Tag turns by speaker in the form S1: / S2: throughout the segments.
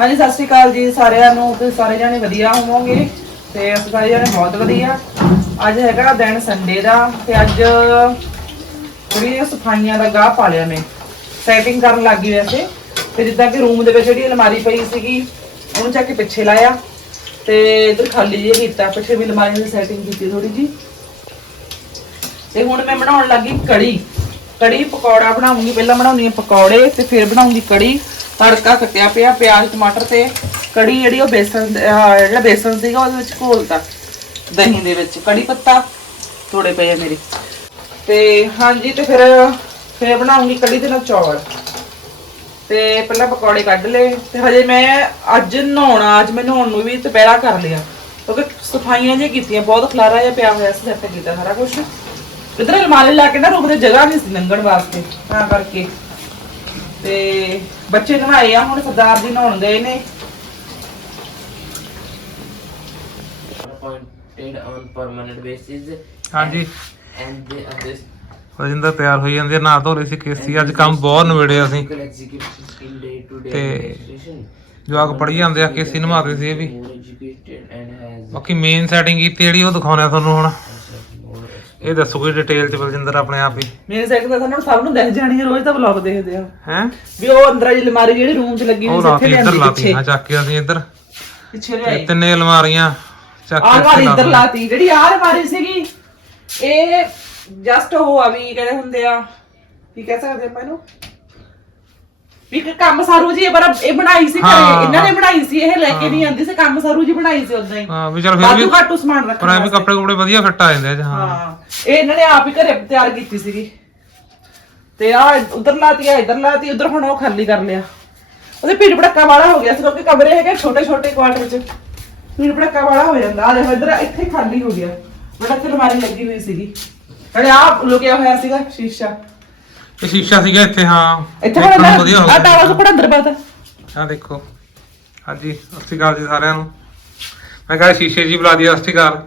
S1: ਹਾਂਜੀ, ਸਤਿ ਸ਼੍ਰੀ ਅਕਾਲ ਜੀ ਸਾਰਿਆਂ ਨੂੰ, ਤੇ ਸਾਰੇ ਜਾਣੇ ਵਧੀਆ ਹੋਵੋਗੇ? ਤੇ ਅਸੀਂ ਸਾਰੇ ਜਾਣੇ ਬਹੁਤ ਵਧੀਆ। ਅੱਜ ਹੈਗਾ ਦਿਨ ਸੰਡੇ ਦਾ, ਤੇ ਅੱਜ ਥੋੜੀ ਸਫਾਈਆਂ ਦਾ ਗਾਹ ਪਾ ਲਿਆ ਮੈਂ। ਸੈਟਿੰਗ ਕਰਨ ਲੱਗ ਗਈ ਵੈਸੇ। ਤੇ ਜਿੱਦਾਂ ਕਿ ਰੂਮ ਦੇ ਵਿੱਚ ਜਿਹੜੀ ਅਲਮਾਰੀ ਪਈ ਸੀਗੀ, ਉਹਨੂੰ ਚੱਕ ਕੇ ਪਿੱਛੇ ਲਾਇਆ। ਤੇ ਇਧਰ ਖਾਲੀ ਜਿਹਾ ਕੀਤਾ, ਪਿੱਛੇ ਵੀ ਅਲਮਾਰੀ ਦੀ ਸੈਟਿੰਗ ਕੀਤੀ ਥੋੜੀ ਜੀ ਤੇ ਹੁਣ ਮੈਂ ਬਣਾਉਣ ਲੱਗੀ ਕੜੀ। ਕੜੀ ਪਕੌੜਾ ਬਣਾਉਂਗੀ। ਪਹਿਲਾਂ ਬਣਾਉਣੀ ਹੈ ਪਕੌੜੇ, ਤੇ ਫਿਰ ਬਣਾਉਂਗੀ ਕੜੀ। ਤੜਕਾ ਕੱਟਿਆ ਪਿਆ, ਪਿਆਜ਼, ਟਮਾਟਰ ਤੇ ਕੜੀ ਜਿਹੜੀ ਉਹ ਬੇਸਨ ਜਿਹੜਾ ਬੇਸਨ ਸੀਗਾ ਉਹਦੇ ਵਿੱਚ ਘੋਲਤਾ ਦਹੀਂ ਦੇ ਵਿੱਚ, ਕੜੀ ਪੱਤਾ ਥੋੜੇ ਪਏ ਆ ਮੇਰੇ। ਤੇ ਹਾਂਜੀ, ਤੇ ਫਿਰ ਫਿਰ ਬਣਾਉਂਗੀ ਕੜੀ ਦੇ ਨਾਲ ਚੌਲ। ਤੇ ਪਹਿਲਾਂ ਪਕੌੜੇ ਕੱਢ ਲਏ, ਤੇ ਹਜੇ ਮੈਂ ਅੱਜ ਨਹਾਉਣਾ, ਅੱਜ ਮੈਂ ਨਹਾਉਣ ਨੂੰ ਵੀ ਦੁਪਹਿਰਾ ਕਰ ਲਿਆ। ਕਿਉਂਕਿ ਸਫਾਈਆਂ ਜੇ ਕੀਤੀਆਂ, ਬਹੁਤ ਖਲਾਰਾ ਜਿਹਾ ਪਿਆ ਹੋਇਆ ਸੀ ਸੈੱਟ ਕੀਤਾ ਸਾਰਾ ਕੁਝ ਇਧਰ ਅਲਮਾਰੀ ਲਾ ਕੇ ਨਾ ਰੂਮ ਤੇ ਜਗ੍ਹਾ ਨਹੀਂ ਸੀ ਲੰਘਣ ਵਾਸਤੇ, ਤਾਂ ਕਰਕੇ। ਤੇ ਬੱਚੇ ਨਹਾਏ ਆ ਹੁਣ ਸਰਦਾਰ ਜੀ ਨਹਾਉਣ ਗਏ ਨੇ
S2: appointed on permanent basis
S3: ਹਾਂਜੀ
S2: and the others
S3: ਰਜਿੰਦਰ ਤਿਆਰ ਹੋਈ ਜਾਂਦੀ ਹੈ ਨਾ ਧੋ ਰਹੀ ਸੀ ਕੇਸੀ ਅੱਜ ਕੰਮ ਬਹੁਤ ਨਵੇੜੇ ਅਸੀਂ
S2: physical execution in day to day
S3: ਤੇ
S2: administration
S3: ਜਵਾਕ ਪੜ੍ਹੀ ਜਾਂਦੇ ਆ ਕੇਸੀ ਨਮਾਤੇ ਸੀ ਇਹ ਵੀ
S2: more educated and has
S3: ਬਾਕੀ ਮੇਨ ਸੈਟਿੰਗ ਕੀਤੀ ਜਿਹੜੀ ਉਹ ਦਿਖਾਉਣੇ ਆ ਤੁਹਾਨੂੰ ਹੁਣ ਇਹ ਦੱਸੋਗੇ ਡਿਟੇਲ ਚ ਬਲਜਿੰਦਰ ਆਪਣੇ ਆਪ ਹੀ।
S1: ਮੇਰੇ ਸੈਟ ਤਾਂ ਤੁਹਾਨੂੰ ਸਭ ਨੂੰ ਦਿਖ ਜਾਣੀ ਹੈ ਰੋਜ਼ ਤਾਂ ਵਲੌਗ ਦੇਖਦੇ ਆ।
S3: ਹੈ?
S1: ਵੀ ਉਹ ਅੰਦਰ ਵਾਲੀ ਅਲਮਾਰੀ ਜਿਹੜੀ ਰੂਮ 'ਚ ਲੱਗੀ ਹੋਈ ਸੀ
S3: ਲਾਤੀ
S1: ਇੱਥੇ
S3: ਇੱਧਰ
S1: ਲਿਆਂਦੀ
S3: ਲਾਤੀ
S1: ਪਿੱਛੇ।
S3: ਹਾਂ ਚੱਕ ਕੇ ਅਸੀਂ ਇੱਧਰ।
S1: ਪਿੱਛੇ
S3: ਇਹ
S1: ਲਿਆਈ
S3: ਤਿੰਨੇ ਅਲਮਾਰੀਆਂ ਚੱਕ
S1: ਆਹ
S3: ਕੇ
S1: ਵਾਲੀ ਇੱਧਰ ਲਾਤੀ ਜਿਹੜੀ ਆਹ ਅਲਮਾਰੀ ਸੀਗੀ ਇਹ ਜਸਟ ਉਹ ਆ ਵੀ ਕਹਿੰਦੇ ਹੁੰਦੇ ਆ ਕੀ ਕਹਿ ਸਕਦੇ ਆਪਾਂ ਇਹਨੂੰ? ਵੀ ਇੱਕ ਕੰਮ ਸਾਰੂ ਜੀ ਪਰ ਇਹ ਬਣਾਈ ਸੀ ਘਰੇ
S3: ਹਾਂ।
S1: ਇਹਨਾਂ ਨੇ ਬਣਾਈ ਸੀ ਇਹ ਲੈ ਕੇ ਨਹੀਂ ਆਂਦੀ ਸੀ ਕੰਮ ਸਾਰੂ ਜੀ ਬਣਾਈ ਸੀ ਉਦਾਂ ਹੀ।
S3: ਹਾਂ ਵੀ ਚਲ ਫਿਰ
S1: ਬਾਦੂ
S3: ਵੀ
S1: ਘਾਟੂ ਸਮਾਨ
S3: ਪਰ
S1: ਰੱਖਣਾ
S3: ਐ ਵੀ ਕੱਪੜੇ ਕੁਪੜੇ ਵਧੀਆ ਫਿੱਟ ਆ ਜਾਂਦੇ ਆ ਜੀ, ਹਾਂ।
S1: ਹਾਂ ਇਹ ਇਹਨਾਂ ਨੇ ਆਪ ਹੀ ਘਰੇ ਤਿਆਰ ਕੀਤੀ ਸੀਗੀ। ਤੇ ਆ ਉਧਰ ਲਾਤੀ ਆ ਇਧਰ ਲਾਤੀ ਉਧਰ ਹੁਣ ਉਹ ਖਾਲੀ ਕਰ ਲਿਆ। ਉਹਦੇ ਭੀੜ ਭੜੱਕਾ ਵਾਲਾ ਹੋ ਗਿਆ ਸੀ ਕਿਉਂਕਿ ਕਮਰੇ ਹੈਗੇ ਛੋਟੇ ਛੋਟੇ ਕੁਆਟਰ ਚ ਭੀੜ ਭੜੱਕਾ ਵਾਲਾ ਹੋ ਜਾਂਦਾ ਆ ਦੇਖੋ ਇਧਰ ਇੱਥੇ ਖਾਲੀ ਹੋ ਗਿਆ। ਬੜਾ ਤੇ ਅਲਮਾਰੀ ਲੱਗੀ ਹੋਈ ਸੀਗੀ। ਅਰੇ ਆ ਲੁਕਿਆ ਹੋਇਆ ਸੀਗਾ ਸ਼ੀਸ਼ਾ।
S3: ਇਹ ਸ਼ੀਸ਼ਾ ਸੀਗਾ ਇੱਥੇ ਹਾਂ।
S1: ਇੱਥੇ
S3: ਦੇਖਣ ਨੂੰ ਵਧੀਆ ਹੋ
S1: ਆ
S3: ਗਿਆ।
S1: ਟਾਵਾ ਸੁਪੜਾ ਅੰਦਰ ਬਾਤ
S3: ਆ ਦੇਖੋ। ਹਾਂਜੀ ਸਤਿ ਸ਼੍ਰੀ ਅਕਾਲ ਜੀ ਸਾਰਿਆਂ ਨੂੰ। ਮੈਂ ਕਹਾਂ ਸ਼ੀਸ਼ੇ ਜੀ ਬੁਲਾ ਦਿਆ ਸਤਿ ਸ਼੍ਰੀ ਅਕਾਲ।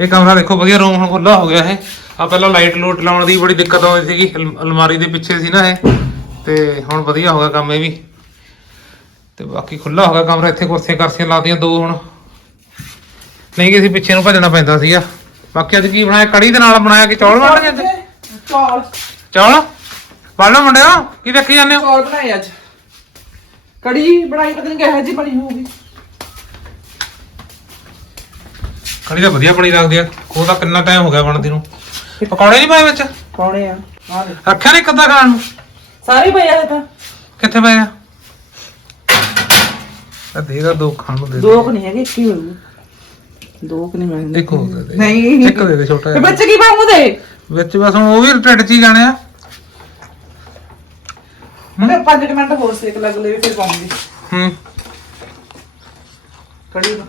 S3: ਇਹ ਕਮਰਾ ਦੇਖੋ ਵਧੀਆ ਰੂਮ ਹੁਣ ਖੁੱਲਾ ਹੋ ਗਿਆ ਹੈ ਆ ਪਹਿਲਾਂ ਲਾਈਟ ਲੂਟ ਲਾਉਣ ਦੀ ਬੜੀ ਦਿੱਕਤ ਆਉਂਦੀ ਸੀਗੀ ਅਲ- ਅਲਮਾਰੀ ਦੇ ਪਿੱਛੇ ਸੀ ਨਾ ਇਹ। ਤੇ ਹੁਣ ਵਧੀਆ ਹੋ ਗਿਆ ਕੰਮ ਇਹ ਵੀ। ਤੇ ਬਾਕੀ ਖੁੱਲਾ ਹੋ ਗਿਆ ਕਮਰਾ ਇੱਥੇ ਕੁਰਸੀਆਂ ਕਰਸੀਆਂ ਲਾਤੀਆਂ ਦੋ ਹੁਣ। ਨਹੀਂ ਕਿਸੇ ਪਿੱਛੇ ਨੂੰ ਭੱਜਣਾ ਪੈਂਦਾ ਸੀਗਾ। ਬਾਕੀ ਅੱਜ ਕੀ ਬਣਾਇਆ? ਕੜੀ ਦੇ ਨਾਲ ਬਣਾਇਆ ਕਿ ਚੌਲ ਬਣਾਏ ਅੱਜ?
S1: ਚੌਲ।
S3: ਚੌਲ ਪਾਲੋ ਮੁੰਡਿਓ ਕੀ ਦੇਖੀ ਜਾਂਦੇ ਹੋ?
S1: ਚੌਲ ਬਣਾਏ ਅੱਜ। ਕੜੀ ਬਣਾਈ ਪਤਾ ਨਹੀਂ ਕਿਹੋ ਜੀ ਬਣੀ ਹੋਊਗੀ।
S3: ਕੜੀ ਤਾਂ ਵਧੀਆ ਬਣੀ ਲੱਗਦੀ ਆ ਉਹਦਾ ਕਿੰਨਾ ਟਾਈਮ ਹੋ ਗਿਆ ਬਣਦੀ ਨੂੰ। ਪਕੌੜੇ ਨਹੀਂ ਪਾਏ ਵਿੱਚ?
S1: ਕੌਣੇ ਆ ਆ ਦੇ।
S3: ਰੱਖਿਆ ਨਹੀਂ ਕੱਦਾ ਖਾਣ ਨੂੰ?
S1: ਸਾਰੇ ਪਏ ਆ ਇਹ ਤਾਂ।
S3: ਕਿੱਥੇ ਪਏ ਆ? ਆ ਦੇ ਦਾ ਦੋ ਖਾਣ ਨੂੰ ਦੇ ਦੇ।
S1: ਦੋ ਕੁ ਨਹੀਂ ਹੈਗੇ ਇੱਕ ਹੀ ਹੋਊ ਦੋ ਕੁ ਨਹੀਂ ਮੈਂ
S3: ਇੱਕ ਹੋਰ ਦੇ ਦੇ।
S1: ਨਹੀਂ।
S3: ਇੱਕ ਦੇ ਦੇ ਛੋਟਾ
S1: ਤੇ
S3: ਜਿਹਾ
S1: ਬੱਚੇ ਕੀ ਪਾਉਂਗੇ
S3: ਵਿੱਚ ਬਸ ਹੁਣ ਉਹ ਵੀ ਢਿੱਡ 'ਚ ਹੀ ਜਾਣੇ ਆ।
S1: 5 ਮਿੰਟ ਹੋਰ ਸੇਕ ਲੱਗ ਲਵੇ ਫਿਰ ਪਾਉਂਗੀ।
S3: ਹੂੰ।
S1: ਕੜੀ ਨੂੰ।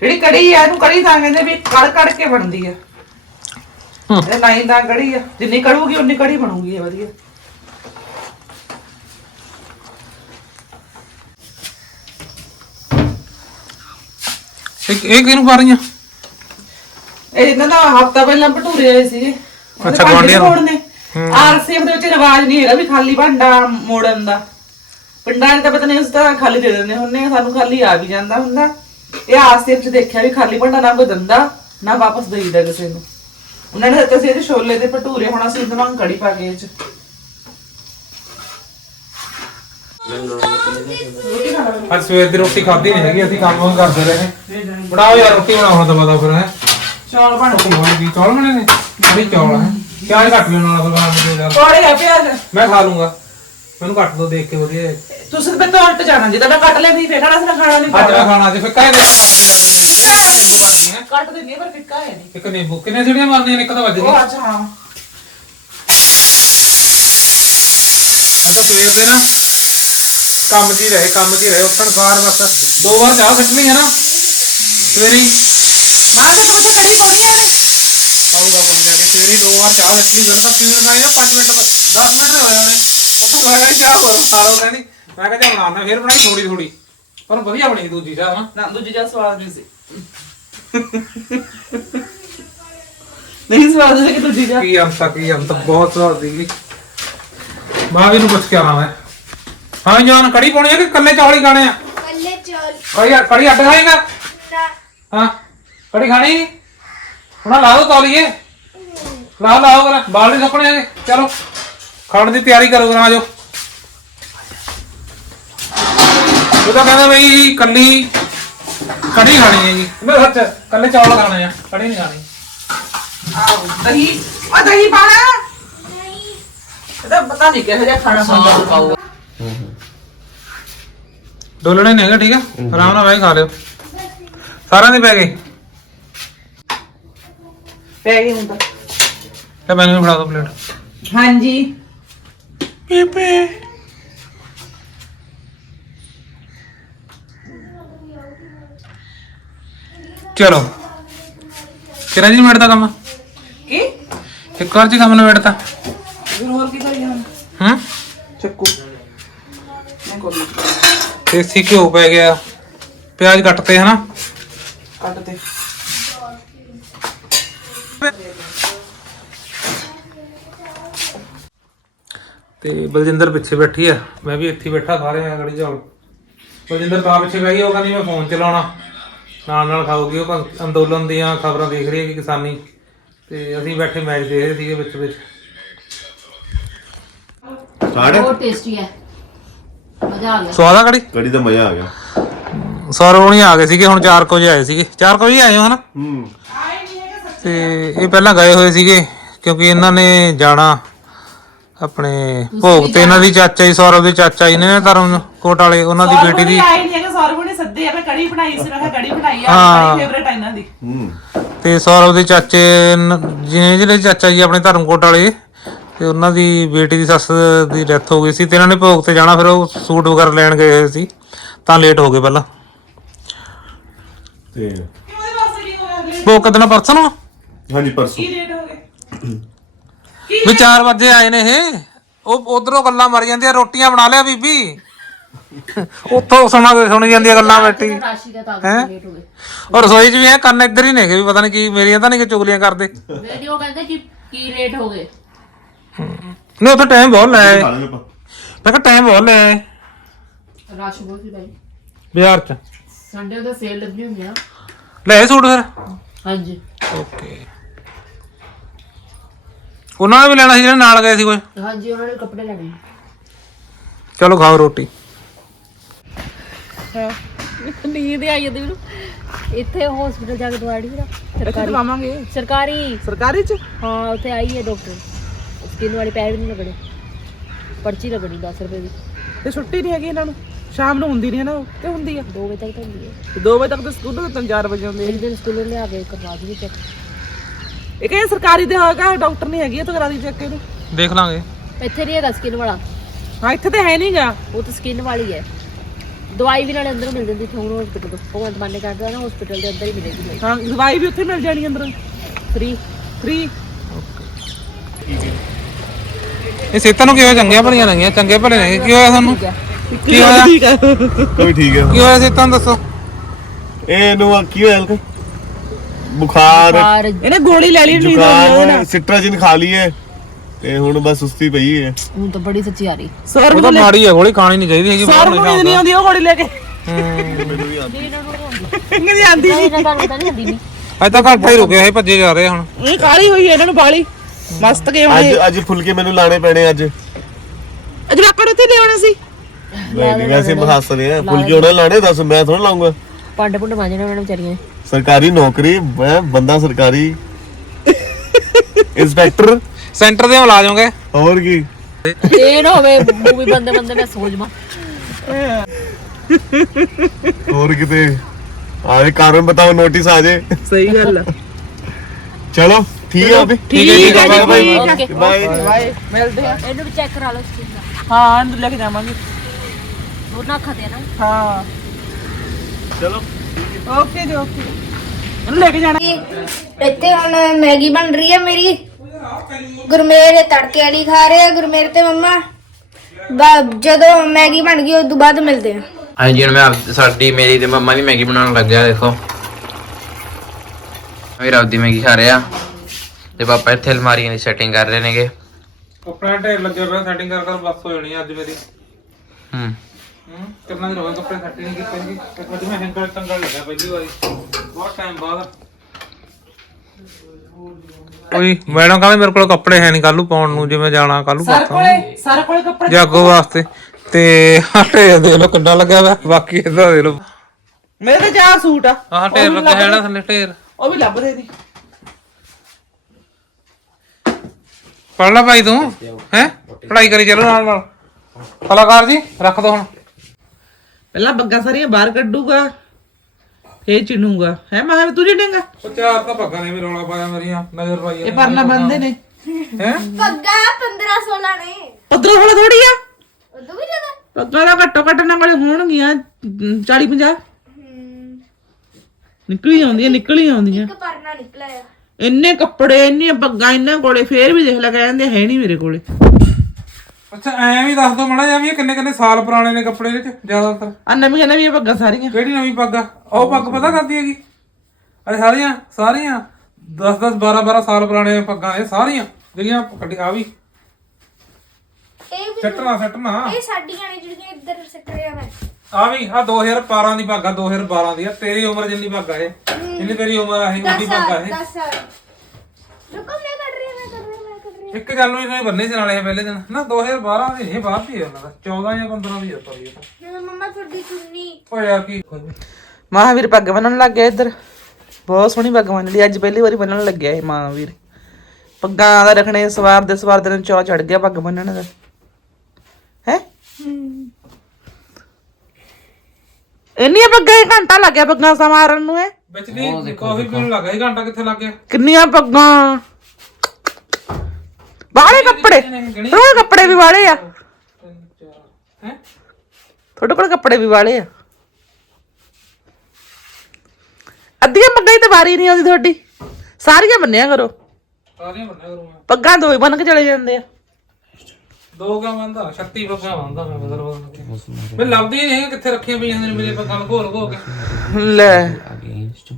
S1: ਜਿਹੜੀ ਕੜੀ ਆ ਇਹਨੂੰ ਕੜੀ ਤਾਂ ਕਹਿੰਦੇ ਵੀ ਕੜ ਕੜ ਕੇ ਬਣਦੀ ਆ।
S3: ਹੂੰ।
S1: ਇਹ ਨਹੀਂ ਤਾਂ ਕੜੀ ਆ। ਜਿੰਨੀ ਕੜੂਗੀ ਉਨੀ ਕੜੀ ਬਣੂਗੀ ਇਹ ਵਧੀਆ।
S3: ਇਹ ਇਹ ਕਿਹਨੂੰ ਪਾ ਰਹੀਆਂ?
S1: ਇਹ ਇਹਨਾਂ ਦਾ ਹਫਤਾ ਪਹਿਲਾਂ ਭਟੂਰੇ ਆਏ ਸੀਗੇ।
S3: ਅੱਛਾ, ਗੁਆਂਢੀਆਂ ਨੂੰ।
S1: ਆਰਸੀਐਫ ਦੇ ਵਿੱਚ ਰਿਵਾਜ ਨਹੀਂ ਹੈਗਾ ਵੀ ਖਾਲੀ ਭਾਂਡਾ ਮੋੜਨ ਦਾ। ਪਿੰਡਾਂ 'ਚ ਤਾਂ ਪਤਾ ਨਹੀਂ ਉਸ ਤਾਂ ਖਾਲੀ ਦੇ ਦਿੰਦੇ ਹੁੰਦੇ ਆ ਸਾਨੂੰ ਖਾਲੀ ਆ ਵੀ ਜਾਂਦਾ ਹੁੰਦਾ। ਇਹ ਆਰਸੀਐਫ 'ਚ ਦੇਖਿਆ ਵੀ ਖਾਲੀ ਭਾਂਡਾ ਨਾ ਕੋਈ ਦਿੰਦਾ ਨਾ ਵਾਪਸ ਦੇਈਦਾ ਕਿਸੇ ਨੂੰ। ਉਹਨਾਂ ਨੇ ਦਿੱਤੇ ਸੀ ਇਹਦੇ ਛੋਲੇ ਦੇ ਭਟੂਰੇ ਹੁਣ ਅਸੀਂ ਦਵਾਂ ਕੜੀ ਪਾ ਕੇ ਇਹ 'ਚ।
S3: ਅੱਜ ਸਵੇਰ ਦੀ ਰੋਟੀ ਖਾਧੀ ਨਹੀਂ ਹੈਗੀ ਅਸੀਂ ਕੰਮ ਕਰਦੇ ਰਹੇ ਬਣਾਓ ਯਾਰ ਰੋਟੀ ਬਣਾਓ ਹੁਣ ਦਵਾ ਦਾ ਫਿਰ ਹੈ।
S1: ਚੌਲ ਬਣ
S3: ਚੌਲ ਬਣੇ ਨੇ? ਨਹੀਂ ਚੌਲ ਹੈ। ਪਿਆਜ਼ ਕੱਟ ਲਿਓ ਨਾਲ ਬਲਵਾਨ ਦੇ ਯਾਰ
S1: ਕੋੜੇ ਆ ਪਿਆਜ਼।
S3: ਮੈਂ ਖਾ ਲੂੰਗਾ। ਮੈਨੂੰ ਕੱਟ ਦੋ ਦੇਖ ਕੇ ਵਧੀਆ।
S1: ਤੁਸੀਂ ਤੇ ਤੋਂ ਉਲਟ ਜਾਣਾ ਜੇ ਤੁਹਾਡਾ ਕੱਟ ਲੈਂਦੀ ਫੇਰ ਖਾਣਾ ਸੀ ਨਾ ਖਾਣਾ ਨਹੀਂ
S3: ਅੱਜ ਮੈਂ ਖਾਣਾ ਅੱਜ ਫਿਰ ਕਾਹਦੇ ਦੇ ਮਾਰਦੇ
S1: ਕੱਟ ਦਿੰਦੀ ਆ, ਪਰ ਫਿੱਕਾ ਹੈ ਨਹੀਂ
S3: ਇੱਕ ਨਿੰਬੂ। ਕਿੰਨੇ ਜਿਹੜੀਆਂ ਮਾਰਨੀਆਂ ਨੇ? ਇੱਕ ਤਾਂ ਵੱਜ ਗਈ।
S1: ਉਹ ਅੱਛਾ ਹਾਂ।
S3: ਤਾਂ ਸਵੇਰ ਦੇ ਨਾ ਕੰਮ 'ਚ ਹੀ ਰਹੇ ਕੰਮ 'ਚ ਹੀ ਰਹੇ। ਉੱਠਣ ਸਾਰ ਬਸ ਦੋ ਵਾਰ ਚਾਹ ਲਈ ਹੈ ਨਾ। ਸਵੇਰੇ। ਹੀ
S1: ਮਾਂ ਤੇ ਹੈ।
S3: ਆਊਗਾ ਬਣ ਜਾ ਕੇ। ਸਵੇਰੇ ਹੀ ਦੋ ਵਾਰ ਚਾਹ ਲਈ ਜਦੋਂ ਤਾਂ ਪੀਣ ਖਾਈ ਨਾ 5 ਮਿੰਟ ਬਸ 10 ਮਿੰਟ ਹੋਏ ਹੋਣੇ ਉਹ ਮੈਂ ਕਿਹਾ ਚਾਹ ਹੋਰ ਖਾ ਲਓ ਕਹਿੰਦੀ। ਮੈਂ ਕਿਹਾ ਚੱਲ ਬਣਾਉਣਾ ਫਿਰ ਬਣਾਈ ਥੋੜੀ ਥੋੜੀ ਪਰ ਵਧੀਆ ਬਣੀ ਦੂਜੀ ਚਾਹ ਨਾ।
S1: ਨਾ ਦੂਜੀ ਦਾ ਸਵਾਦ ਨਹੀਂ ਸੀ। ਨਹੀਂ ਸਵਾਦ ਸੀ ਕਿ ਦੂਜੀ ਦਾ
S3: ਕੀ ਅੰਤ ਕੀ ਅੰਤ ਬਹੁਤ ਸਵਾਦ ਸੀਗੀ। ਮਾਂ ਵੀ ਨੂੰ ਪੁੱਛ ਕੇ ਆਣਾ ਮੈਂ। ਹਾਂ ਜਾਨ ਕੜੀ ਪਾਉਣੀ ਆ ਕਿ ਕੱਲੇ ਚੌਲ ਹੀ ਖਾਣੇ ਆ?
S4: ਕੱਲੇ ਚੌਲ।
S3: ਓਏ ਯਾਰ ਕੜੀ ਅੱਡ ਖਾਏਗਾ?
S4: ਨਾ।
S3: ਹਾਂ ਕੜੀ ਖਾਣੀ? ਹੁਣ ਲਾ ਦੋ ਤੌਲੀਏ। ਲਾਓ ਲਾਓ ਕਰ ਬਾਲ ਨਹੀਂ ਸੁੱਕਣੇ ਹੈਗੇ। ਚਲੋ ਖਾਣ ਦੀ ਤਿਆਰੀ ਕਰੋ ਕਰਾਂ ਆਜੋ ਉਹ ਤਾਂ ਕਹਿੰਦਾ ਬਈ ਕੱਲੀ ਕੜੀ ਖਾਣੀ ਹੈ ਜੀ। ਮੈਂ ਸੱਚ ਕੱਲੇ ਚੌਲ ਖਾਣੇ ਆ ਕੜੀ ਨਹੀਂ ਖਾਣੀ।
S1: ਆਓ ਦਹੀਂ ਆ ਦਹੀਂ ਪਾਣਾ ਇਹਦਾ ਪਤਾ ਨਹੀਂ ਕਿਹੋ ਜਿਹਾ ਖਾਣਾ ਖਾਂਦਾ ਪਾਊਗਾ
S3: ਡੋਲਣੇ ਨਹੀਂ ਹੈਗਾ ਠੀਕ ਆ? ਆਰਾਮ ਨਾਲ ਬਾਈ ਖਾ ਲਿਓ। ਸਾਰਿਆਂ ਦੇ ਪੈ ਗਏ।
S1: ਪੈ ਗਈ ਹੁਣ ਤਾਂ।
S3: ਤੇ ਮੈਨੂੰ ਵੀ ਫੜਾ ਦਿਓ ਪਲੇਟ।
S1: ਹਾਂਜੀ।
S3: ਚਲੋ। ਕਿਹੜਾ ਜੀ ਮਿੰਟ ਦਾ ਕੰਮ?
S1: ਕੀ?
S3: ਇੱਕ ਵਾਰ ਚ ਹੀ ਕੰਮ ਨਿਬੇੜਤਾ।
S1: ਫਿਰ ਹੋਰ ਕੀ ਕਰੀ ਜਾਣਾ?
S3: ਹੂੰ?
S1: ਚੱਕੂ। ਮੈਂ ਕੋਲ
S3: ਦੇਸੀ ਘਿਓ ਪੈ ਗਿਆ। ਪਿਆਜ਼ ਕੱਟਤੇ ਹਨਾ?
S1: ਕੱਟ ਤੇ
S3: ਤੇ ਬਲਜਿੰਦਰ ਪਿੱਛੇ ਬੈਠੀ ਆ। ਮੈਂ ਵੀ ਇੱਥੇ ਬੈਠਾ ਖਾ ਰਿਹਾ ਕੜੀ ਚੌਲ ਬਲਜਿੰਦਰ ਤਾਂ ਪਿੱਛੇ ਬਹਿ ਗਈ ਉਹ ਕਹਿੰਦੀ ਮੈਂ ਫੋਨ ਚਲਾਉਣਾ। ਨਾਲ ਨਾਲ ਖਾਊਗੀ ਉਹ ਅੰਦੋਲਨ ਦੀਆਂ ਖਬਰਾਂ ਦੇਖ ਰਹੀ ਹੈ ਕਿ ਕਿਸਾਨੀ। ਤੇ ਅਸੀਂ ਬੈਠੇ ਮੈਚ ਦੇਖ ਰਹੇ ਸੀਗੇ ਵਿੱਚ ਵਿੱਚ।
S5: ਸਟਾਰਟ
S6: ਬਹੁਤ ਟੇਸਟੀ ਹੈ। ਮਜ਼ਾ ਆ ਗਿਆ।
S3: ਸਵਾਦ ਆ ਕੜੀ?
S5: ਕੜੀ ਦਾ ਮਜ਼ਾ ਆ ਗਿਆ।
S3: ਸੌਰਵਣੀ ਆ ਗਏ ਸੀਗੇ ਹੁਣ 4 ਵਜੇ ਆਏ ਸੀਗੇ। 4 ਵਜੇ ਆਏ ਹੋ ਹਨਾ?
S5: ਹੂੰ।
S3: ਤੇ ਇਹ ਪਹਿਲਾਂ ਗਏ ਹੋਏ ਸੀਗੇ ਕਿਉਂਕਿ ਇਹਨਾਂ ਨੇ ਜਾਣਾ ਆਪਣੇ ਭੋਗ ਤੇ ਇਹਨਾਂ ਦੀ ਚਾਚਾ ਜੀ ਸੌਰਵ ਦੇ ਚਾਚਾ ਜੀ ਨੇ ਨਾ ਧਰਮ ਕੋਟ ਵਾਲੇ ਉਹਨਾਂ ਦੀ ਬੇਟੀ ਦੀ।
S1: ਆਈ ਨਹੀਂ ਹੈਗਾ ਸੌਰਵ ਨੇ ਸੱਦੇ ਆ ਮੈਂ ਕੜੀ ਬਣਾਈ ਸੀ ਮੈਂ ਕਿਹਾ ਕੜੀ ਬਣਾਈ ਆ
S3: ਹਾਂ।
S1: ਮੇਰੀ ਫੇਵਰੇਟ ਆ ਇਹਨਾਂ ਦੀ।
S5: ਹੂੰ।
S3: ਤੇ ਸੌਰਵ ਦੇ ਚਾਚੇ ਨ- ਜਿਹਨੇ ਜਿਹੜੇ ਚਾਚਾ ਜੀ ਆਪਣੇ ਧਰਮਕੋਟ ਵਾਲੇ ਤੇ ਉਹਨਾਂ ਦੀ ਬੇਟੀ ਦੀ ਸੱਸ ਦੀ ਡੈਥ ਹੋ ਗਈ ਸੀ ਤੇ ਇਹਨਾਂ ਨੇ ਭੋਗ ਤੇ ਜਾਣਾ ਫਿਰ ਉਹ ਸੂਟ ਵਗੈਰਾ ਲੈਣ ਗਏ ਹੋਏ ਸੀ ਤਾਂ ਲੇਟ ਹੋ ਗਏ ਪਹਿਲਾਂ।
S5: ਤੇ
S1: ਉਹਦੇ ਵਾਸਤੇ ਕੀ ਹੋਇਆ? ਅਗਲੇ
S3: ਭੋਗ ਕਦਨ ਪਰਸੋਂ ਨੂੰ?
S5: ਹਾਂਜੀ ਪਰਸੋਂ।
S1: ਕੀ ਰੇਟ ਹੋ ਗਏ?
S3: ਵੀ 4 ਵਜੇ ਆਏ ਨੇ ਇਹ। ਉਹ ਉਧਰੋਂ ਗੱਲਾਂ ਮਾਰੀ ਜਾਂਦੀਆਂ ਰੋਟੀਆਂ ਬਣਾ ਲਿਆ ਬੀਬੀ। ਉੱਥੋਂ ਸੁਣਾ ਸੁਣੀ ਜਾਂਦੀਆਂ ਗੱਲਾਂ ਬੈਠੀ।
S6: ਰਾਸ਼ੀ ਦਾ ਤਾਂ
S3: ਹੈਂ?
S6: ਲੇਟ ਹੋ ਗਏ
S3: ਔਰ ਰਸੋਈ 'ਚ ਵੀ ਐ ਕੰਨ ਇੱਧਰ ਹੀ ਨੇਗੇ ਵੀ ਪਤਾ ਨਹੀਂ ਕੀ ਮੇਰੀਆਂ ਤਾਂ ਨਹੀਂ ਕਿ ਚੁਗਲੀਆਂ ਕਰਦੇ।
S6: ਵੀਡੀਓ ਕਹਿੰਦੇ ਕਿ ਕੀ ਰੇਟ ਹੋ ਗਏ
S3: ਨਹੀਂ ਉੱਥੇ ਟਾਈਮ ਬਹੁਤ ਲੈ
S5: ਆਪਾਂ।
S3: ਮੈਂ ਕਿਹਾ ਟਾਈਮ ਬਹੁਤ ਲੈ ਆਏ।
S6: ਰਸ਼ ਬਹੁਤ ਸੀ ਭਾਈ
S3: ਬਾਜ਼ਾਰ 'ਚ।
S6: ਸੰਡੇ ਉਹਦਾ ਸੇਲ ਲੱਗੀ ਹੁੰਦੀ ਆ।
S3: ਲੈ ਸੂਟ ਫਿਰ?
S6: ਹਾਂਜੀ।
S3: ਓਕੇ ਉਹਨਾਂ ਨੇ ਵੀ ਲੈਣਾ ਸੀ ਜਿਹੜੇ ਨਾਲ ਗਏ ਸੀ ਕੋਈ
S6: ਹਾਂਜੀ ਉਹਨਾਂ ਨੇ ਕੱਪੜੇ ਲੈਣੇ
S3: ਚਲੋ ਖਾਓ ਰੋਟੀ।
S6: ਨੀਂਦ ਆਈ ਜਾਂਦੀ ਮੈਨੂੰ। ਇੱਥੇ ਹਸਪੀਟਲ ਜਾ ਕੇ ਦਵਾਈ ਨਾ
S1: ਇੱਥੇ ਦਵਾਵਾਂਗੇ।
S6: ਸਰਕਾਰੀ।
S1: ਸਰਕਾਰੀ ਚ?
S6: ਹਾਂ ਉੱਥੇ ਆਈ ਹੈ ਡਾਕਟਰ ਸਕਿਨ ਵਾਲੇ ਪੈਰ ਵੀ ਨਹੀਂ ਲੱਗਣੇ। ਪਰਚੀ ਲੱਗਣੀ 10 ਰੁਪਏ ਦੀ।
S1: ਤੇ ਛੁੱਟੀ ਨਹੀਂ ਹੈਗੀ ਇਹਨਾਂ ਨੂੰ? ਸ਼ਾਮ ਨੂੰ ਹੁੰਦੀ ਨਹੀਂ ਨਾ ਤੇ ਹੁੰਦੀ ਆ?
S6: 2 ਵਜੇ ਤੱਕ ਤਾਂ ਹੁੰਦੀ ਹੈ।
S1: 2 ਵਜੇ ਤੱਕ ਤਾਂ ਸਕੂਲ ਤੋਂ 4 ਵਜੇ ਹੁੰਦੇ
S6: ਇੱਕ ਦਿਨ ਸਕੂਲੋਂ ਲਿਆ ਕੇ ਕਰਵਾ ਦਈਏ ਚੈੱਕ
S1: ਇਹ ਕਹਿੰਦੇ ਸਰਕਾਰੀ ਦੇ ਹੋਗਾ ਡਾਕਟਰ ਨਹੀਂ ਹੈਗੀ ਇਹ ਤਾਂ ਕਰਾ ਦੀ ਚੈੱਕ ਇਹਨੂੰ
S3: ਦੇਖ ਲਾਂਗੇ।
S6: ਇੱਥੇ ਨਹੀਂ ਹੈਗਾ ਸਕਿਨ ਵਾਲਾ।
S1: ਹਾਂ ਇੱਥੇ ਤੇ ਹੈ ਨਹੀਂਗਾ।
S6: ਉਹ ਤਾਂ ਸਕਿਨ ਵਾਲੀ ਹੈ। ਦਵਾਈ ਵੀ ਨਾਲੇ ਅੰਦਰ ਮਿਲ ਜਾਂਦੀ ਥੋੜਾ ਹਸਪੀਟਲ ਤੋਂ। ਭਗਵੰਤ ਮਾਨ ਨੇ ਕਰਦਾ ਨਾ ਹਸਪੀਟਲ ਦੇ ਅੰਦਰ ਹੀ ਮਿਲੇਗੀ। ਦਵਾਈ
S1: ਹਾਂ ਦਵਾਈ ਵੀ ਉੱਥੇ ਮਿਲ ਜਾਣੀ ਅੰਦਰ।
S6: ਫ੍ਰੀ
S1: ਫ੍ਰੀ
S3: ਇਹ ਸੇਤਾਂ ਨੂੰ ਕਿਵੇਂ ਚੰਗੀਆਂ ਭਲੀਆਂ ਲੱਗੀਆਂ ਚੰਗੇ ਭਲੇ ਨੇ ਕੀ ਹੋਇਆ ਤੁਹਾਨੂੰ? ਕੀ ਹੋਇਆ?
S5: ਕੋਈ ਠੀਕ ਹੈ।
S3: ਕੀ ਹੋਇਆ ਸੇਤਾਂ ਨੂੰ ਦੱਸੋ।
S5: ਇਹ ਇਹਨੂੰ ਕੀ ਹੋਇਆ ਹਲਕਾ ਬੁਖਾਰ।
S1: ਇਹਨੇ ਗੋਲੀ ਲੈ ਲਈ ਉਹਦੇ
S5: ਜ਼ੁਕਾਮ ਸਿਟਰਾਜਿਨ ਖਾ ਲਈ ਹੈ ਤੇ ਹੁਣ ਬਸ ਸੁਸਤੀ ਪਈ ਹੈ
S6: ਹੁਣ ਤਾਂ ਬੜੀ ਸੱਚੀ ਆ ਰਹੀ।
S1: ਸੌਰਵ
S3: ਉਹ ਤਾਂ
S1: ਨੂੰ
S3: ਮਾੜੀ ਹੈ ਗੋਲੀ ਖਾਣੀ ਨਹੀਂ ਚਾਹੀਦੀ ਹੈਗੀ
S1: ਸੌਰਵ ਨੂੰ ਨੀਂਦ ਨਹੀਂ ਆਉਂਦੀ ਉਹ ਗੋਲੀ ਲੈ ਕੇ। ਨਹੀਂ ਆਂਦੀ
S6: ਨਹੀਂ ਤਾਂ ਨਹੀਂ ਆਉਂਦੀ ਨਹੀਂ
S3: ਅੱਜ ਤਾਂ ਘੰਟਾ ਹੀ ਰੁਕਿਆ ਇਹ ਭੱਜੇ ਜਾ ਰਹੇ ਹੁਣ।
S1: ਇਹ ਕਾਲੀ ਹੋਈ ਹੈ ਇਹਨਾਂ ਨੂੰ ਬਾਲੀ। ਮਸਤ ਕੇ
S5: ਅੱਜ
S1: ਆਉਣੇ
S5: ਅੱਜ ਫੁਲਕੇ ਮੈਨੂੰ ਲਾਣੇ ਪੈਣੇ ਅੱਜ।
S1: ਜਵਾਕਾਂ ਨੂੰ ਇੱਥੇ ਲਿਆਉਣਾ ਸੀ।
S5: ਨਹੀਂ ਨਹੀਂ ਵੈਸੇ ਹੱਸ ਰਹੇ ਫੁਲਕੇ ਉਹਨਾਂ ਨੇ ਲਾਣੇ ਦੱਸ ਮੈਂ ਥੋੜਾ ਲਾਉਂਗਾ।
S6: ਪਾਂਡੇ ਪੁੰਡੇ ਮਾਂਜਣੇ ਉਹਨਾਂ ਨੇ ਵਿਚਾਰੀਆਂ ਨੇ।
S5: ਸਰਕਾਰੀ ਨੌਕਰੀ ਮੈਂ ਬੰਦਾ ਸਰਕਾਰੀ ਇੰਸਪੈਕਟਰ
S3: ਸੈਂਟਰ ਦੇ ਮੁਲਾਜ਼ਮ ਗਏ
S5: ਹੋਰ ਕੀ?
S6: ਇਹ ਨਾ ਹੋਵੇ ਮੂਵੀ ਬੰਦੇ ਬੰਦੇ ਮੈਂ ਸੋਚ ਮਾ।
S5: ਹੋਰ ਕਿਤੇ? ਆਏ ਕਾਰਨ ਬਤਾਓ ਨੋਟਿਸ ਆ ਜੇ।
S1: ਸਹੀ ਗੱਲ
S5: ਚਲੋ ਠੀਕ ਹੈ ਅਭੀ
S1: ਠੀਕ ਹੈ ਜੀ
S6: ਓਕੇ
S5: ਬਾਏ
S1: ਬਾਏ ਮਿਲਦੇ ਆ।
S6: ਇਹਨੂੰ ਵੀ ਚੈੱਕ ਕਰਾ ਲਓ ਸਕਿਨ ਦਾ।
S1: ਹਾਂ ਲੈ ਕੇ ਜਾਵਾਂਗੇ।
S6: ਦੋਨਾਂ ਅੱਖਾਂ ਤੇ ਨਾ।
S1: ਹਾਂ।
S5: ਚਲੋ।
S1: ਓਕੇ ਜੀ ਓਕੇ। ਇਹਨੂੰ ਲੈ ਕੇ ਜਾਣਾ।
S4: ਇੱਥੇ ਹੁਣ ਮੈਗੀ ਬਣ ਰਹੀ ਹੈ ਮੇਰੀ। ਗੁਰਮੇਰ ਤੜਕੇ ਵਾਲੀ ਖਾ ਰਹੇ ਆ ਗੁਰਮੇਰ ਤੇ ਮੰਮਾ। ਬਾ- ਜਦੋਂ ਮੈਗੀ ਬਣ ਗਈ ਉਸ ਤੋਂ ਬਾਅਦ ਮਿਲਦੇ ਆ।
S2: ਹਾਂਜੀ ਹੁਣ ਮੈਂ ਆਪ- ਸਾਡੀ ਮੇਰੀ ਤੇ ਮੰਮਾ ਦੀ ਮੈਗੀ ਬਣਾਉਣ ਲੱਗਿਆ ਦੇਖੋ। ਮੇਰਾ ਆਪਦੀ ਮੈਗੀ ਖਾ ਰਿਹਾ। ਤੇ ਪਾਪਾ ਇੱਥੇ ਅਲਮਾਰੀਆਂ ਦੀ ਸੈਟਿੰਗ ਕਰ ਰਹੇ ਨੇਗੇ।
S3: ਕੱਪੜਾ ਢੇਰ ਲੱਗਿਆ ਪਿਆ ਸੈਟਿੰਗ ਕਰ ਕਰ ਬਸ ਹੋ ਜਾਣੀ ਅੱਜ ਮੇਰੀ।
S2: ਹੂੰ।
S3: ਹੂੰ? ਕਿੰਨਾ ਦਿਨ ਹੋ ਗਏ ਕੱਪੜੇ ਸੱਟੇ ਨਹੀਂ ਕੀਤੇ ਜੀ। ਤੇ ਅੱਜ ਮੈਂ ਹੈਂਗਰ ਟੰਗਣ ਲੱਗਾ ਪਹਿਲੀ ਵਾਰੀ। ਬਹੁਤ ਟਾਈਮ ਬਾਅਦ। ਕੋਈ ਮੈਡਮ ਕਹਿੰਦੇ ਮੇਰੇ ਕੋਲ ਕੱਪੜੇ ਹੈ ਨਹੀਂ ਕੱਲੂ ਪਾਉਣ ਨੂੰ ਜਿਵੇਂ ਜਾਣਾ ਕੱਲੂ
S1: ਸਰ ਕੋਲੇ ਸਰ ਕੋਲੇ ਕੱਪੜੇ
S3: ਜਾਗੋ ਵਾਸਤੇ। ਤੇ ਹਟੇ ਦੇ ਲੋ ਕਿੰਨਾ ਲੱਗਿਆ ਵਾ ਬਾਕੀ ਇਹਦਾ ਦੇ ਲੋ।
S1: ਮੇਰੇ ਤੇ ਚਾਰ ਸੂਟ ਆ।
S3: ਆਹ ਢੇਰ ਲੱਗਿਆ ਹੈ ਨਾ ਥੱਲੇ ਢੇਰ।
S1: ਉਹ ਵੀ ਲੱਭਦੇ ਨਹੀਂ
S3: ਪੜ ਲੈ ਭਾਈ ਤੂੰ ਹੈ? ਪੜਾਈ ਕਰੀ ਚੱਲੋ ਨਾਲ ਨਾਲ ਕਲਾਕਾਰ ਜੀ ਰੱਖ ਦੋ ਹੁਣ।
S1: ਪਹਿਲਾਂ ਬੱਗਾ ਸਾਰੀਆਂ ਬਾਹਰ ਕੱਢੂਗਾ ਫੇਰ ਚਿਣੂਗਾ। ਹੈ ਮੈਂ ਕਿਹਾ ਤੂੰ ਚਿਣੇਗਾ?
S3: ਉਹ ਚਾਰ ਤਾਂ ਪੱਗਾਂ ਨੇ ਵੀ ਰੌਲਾ ਪਾਇਆ ਮੇਰੀਆਂ ਨਜ਼ਰ ਪਾਈ
S1: ਇਹ ਪਰਨਾ ਬੰਦੇ ਨੇ।
S3: ਹੈ?
S4: ਪੱਗਾ 15 16 ਨੇ।
S1: ਪੱਧਰ ਵਾਲਾ ਥੋੜੀ ਆ?
S4: ਉਦੋਂ ਵੀ ਜ਼ਿਆਦਾ।
S1: ਪੱਗਾਂ ਦਾ ਘੱਟੋ ਘੱਟ ਨਾ ਕੋਲੇ ਹੋਣਗੀਆਂ 40 50 ਨਿਕਲੀ ਆਉਂਦੀਆਂ ਨਿਕਲੀ ਆਉਂਦੀਆਂ।
S4: ਇੱਕ ਪਰਨਾ ਨਿਕਲਿਆ
S1: ਇੰਨੇ ਕੱਪੜੇ ਇੰਨੀਆਂ ਪੱਗਾਂ ਇਹਨਾਂ ਕੋਲੇ ਫੇਰ ਵੀ ਦੇਖ ਲੈ ਕਹਿੰਦੇ ਹੈ ਨਹੀਂ ਮੇਰੇ ਕੋਲੇ।
S3: ਅੱਛਾ ਐਂ ਵੀ ਦੱਸ ਦੋ ਮੜਾ ਜਾਂ ਵੀ ਇਹ ਕਿੰਨੇ ਕਿੰਨੇ ਸਾਲ ਪੁਰਾਣੇ ਨੇ ਕੱਪੜੇ ਇਹਦੇ ਚ ਜ਼ਿਆਦਾਤਰ?
S1: ਆ ਨਵੀਆਂ ਨਵੀਆਂ ਪੱਗਾਂ ਸਾਰੀਆਂ।
S3: ਕਿਹੜੀ ਨਵੀਂ ਪੱਗ ਆ? ਉਹ ਪੱਗ ਪਤਾ ਕਰਦੀ ਹੈਗੀ? ਅਰੇ ਸਾਰੀਆਂ ਸਾਰੀਆਂ। 10 10 12 12 ਸਾਲ ਪੁਰਾਣੇ ਪੱਗਾਂ ਇਹ ਸਾਰੀਆਂ। ਜਿਹੜੀਆਂ ਕੱਢੀ ਆ ਵੀ।
S4: ਇਹ ਵੀ
S3: ਸੱਟਣਾ ਸੱਟਣਾ
S4: ਇਹ ਸਾਡੀਆਂ ਨੇ ਜਿਹੜੀਆਂ ਇੱਧਰ ਸਿੱਟ ਰਿਆ ਮੈਂ।
S3: ਆ ਵੀ ਆ 2012 ਦੀ ਪੱਗ ਆ 2012 ਦੀ ਆ। ਤੇਰੀ ਉਮਰ ਜਿੰਨੀ ਪੱਗ ਆ ਇਹ? ਜਿੰਨੀ ਤੇਰੀ ਉਮਰ ਆ ਇਹ ਉਹਦੀ ਪੱਗ ਆ ਇਹ?
S4: 10 ਸਾਲ ਰੁਕੋ ਮੈਂ ਕਰ ਰਹੀ ਹਾਂ ਮੈਂ ਕਰ ਰਹੀ ਹਾਂ ਮੈਂ ਕਰ ਰਹੀ
S3: ਇੱਕ ਗੱਲ ਨੂੰ ਇਹਨਾਂ ਬੰਨੇ ਸੀ ਨਾਲੇ ਇਹ ਪਹਿਲੇ ਦਿਨ। ਨਾ 2012 ਦੀ ਨਹੀਂ ਬਾਅਦ ਦੀ ਹੈ ਉਹਨਾਂ ਦਾ। 14 ਜਾਂ 15 ਦੀ ਆ ਪਈ ਇਹ ਤਾਂ
S4: ਹਾਂ ਮੰਮਾ ਤੁਹਾਡੀ ਚੁੰਨੀ
S3: ਓ ਯਾਰ ਕੀ
S1: ਮਹਾਵੀਰ ਪੱਗ ਬੰਨਣ ਲੱਗ ਗਿਆ ਇੱਧਰ। ਬਹੁਤ ਸੋਹਣੀ ਪੱਗ ਬੰਨ ਲਈ ਅੱਜ ਪਹਿਲੀ ਵਾਰੀ ਬੰਨਣ ਲੱਗਿਆ ਇਹ ਮਹਾਵੀਰ। ਪੱਗਾਂ ਦਾ ਰੱਖਣੇ ਸਵਾਰ ਦੇ ਸਵਾਰ ਦੇ ਨੂੰ ਚੌ ਚੜ ਗਿਆ ਪੱਗ ਬੰਨਣ ਦਾ। ਹੈ? ਇੰਨੀਆਂ ਪੱਗਾਂ ਇਹ ਘੰਟਾ ਲੱਗ ਗਿਆ ਪੱਗਾਂ ਸਮਾਰਨ ਨੂੰ ਇਹ
S3: ਵਿੱਚ ਦੀ ਕਾਫੀ ਪੀਣ ਲੱਗਾ ਇਹ ਘੰਟਾ ਕਿੱਥੇ ਲੱਗ ਗਿਆ?
S1: ਕਿੰਨੀਆਂ ਪੱਗਾਂ? ਬਾਹਲੇ ਕੱਪੜੇ। ਤੁਹਾਡੇ ਕੋਲ ਕੱਪੜੇ ਵੀ ਵਾਲੇ ਆ।
S3: ਹੈ
S1: ਤੁਹਾਡੇ ਕੋਲ ਕੱਪੜੇ ਵੀ ਵਾਲੇ ਆ। ਅੱਧੀਆਂ ਪੱਗਾਂ ਹੀ ਤੇ ਵਾਰੀ ਨਹੀਂ ਆਉਂਦੀ ਤੁਹਾਡੀ। ਸਾਰੀਆਂ ਬੰਨਿਆ ਕਰੋ।
S3: ਸਾਰੀਆਂ ਬੰਨਿਆ ਕਰੂੰ ਮੈਂ।
S1: ਪੱਗਾਂ ਦੋ ਹੀ ਬੰਨ ਕੇ ਚਲੇ ਜਾਂਦੇ ਆ।
S3: ਦੋ ਕਾ ਬੰਦਾ 36 ਪੱਗਾਂ ਬੰਦਾ ਮੈਂ ਮਤਲਬ ਮੈਂ ਲੱਭਦੀ ਨਹੀਂ ਕਿੱਥੇ ਰੱਖੀਆਂ ਪਈਆਂ ਨੇ ਮੇਰੇ ਪੱਗਾਂ ਲਗੋ ਲਗੋ ਕੇ।
S1: ਲੈ।
S2: ਅਗੇਂਸਟ